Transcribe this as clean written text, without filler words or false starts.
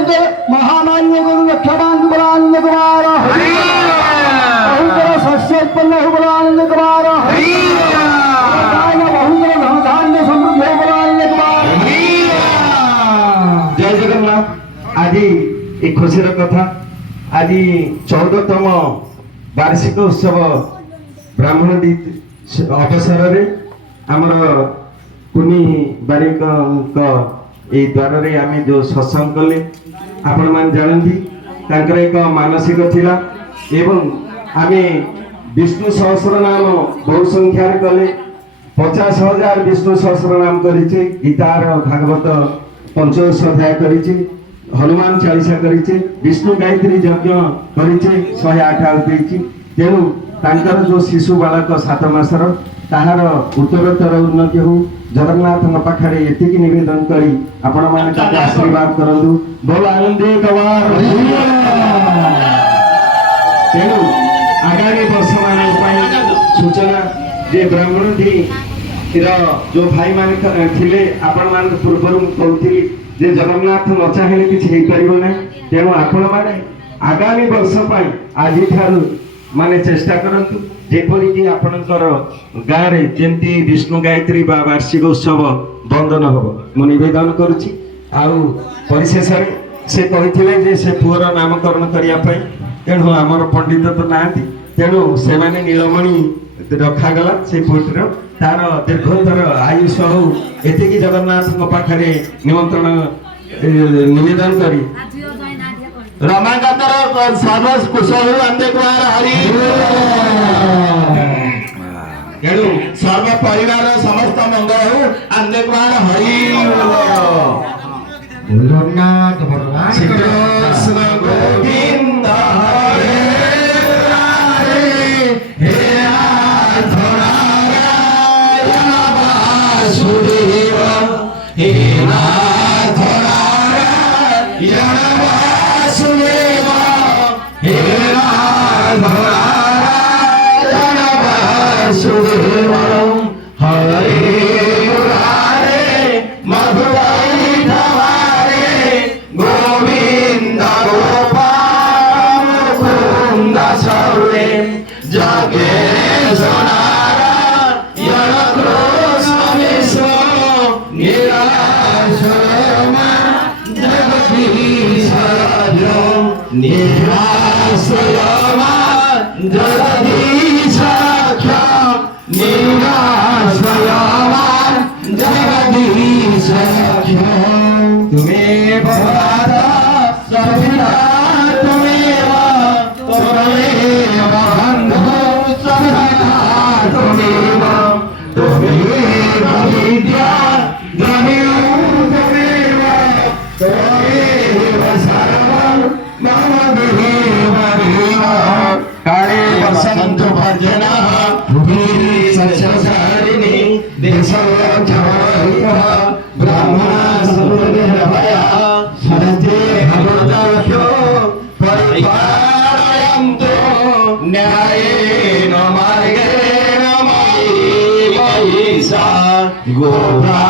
महामान्य गुरु लक्षणानंद गुणानंद कुमार बहुतर शस्य उत्पन्न गुणानंद कुमार बहुतर धनधान्य समृद्ध गुणानंद कुमार। जय जगन्नाथ। आज एक खुशी कथा आज 14तम वार्षिक उत्सव ब्राह्मण अवसर रे आमर कुनी बारिक ए द्वार रे आमे जो सत्संग कले आपण मान जानती तांकर एक मानसिक थिला एवं आमे विष्णु सहस्र नाम बहु संख्या रे कले 50,000 विष्णु सहस्र नाम करिचे गीतार भागवत 25 अध्याय करिचे हनुमान चालीसा करिचे विष्णु गायत्री यज्ञ करिचे 108 आउ देछि तेनु तांकर जो शिशु बालक 7 मासर ताहार उत्तरोत्तर उन्नति हो जगन्नाथ पाखे एतिक निवेदन करी आपण माने ताके आशीर्वाद करंदु बोल आनंदे गवार। तेनु आगामी वर्ष मान सूचना जे ब्राह्मण धी जो भाई मान थिले आपण मान पूर्व कहूली जे जगन्नाथ न चाहे किसी हो पार ना तेणु आपण मैंने आगामी वर्ष आज माने चेष्टा करंतु जेपरिक आपणकर गाँव रे जेमती विष्णु गायत्री बा वार्षिक उत्सव बंदन हम मु नवेदन करुच्ची आउ परिशेष से कही जे से पुअर नामकरण करने तेणु आमर पंडित तो नहांती तेणु से माने नीलमणि रखागला से पुटर तार दीर्घतर आयुष हो एतिकी जगन्नाथ पाखे निमंत्रण निवेदन करी रमाकांतर सर्व कुशल अंधे कुमार हरि तेणु सर्व परिवार समस्त मंगल हो अंधे कुमार हरि जगन्नाथ भगवान कृष्ण गोविंद हरे हरे हे नारायण वासुदेव हे नारायण वासुदेव हे नारायण वासुदेव हरे मुरारे मधुरै धवारे गोविंद गोपाल मुकुंद सर्वे जगेश्वरायण कृष्ण विष्णु निराश्रयमा निराश्रयमा जगदीशाख्यम निराश्रयमा जगदीशाख्यम तुम्हें भगवत सविता तुम्हें बंधु सविता तुम्हें विद्या काले बसंत भजना संसारिणी देश ब्राह्मण सरते भगवतो परिपालयन्तु न्यायेन मार्गेण मयि महिषा गोब्रा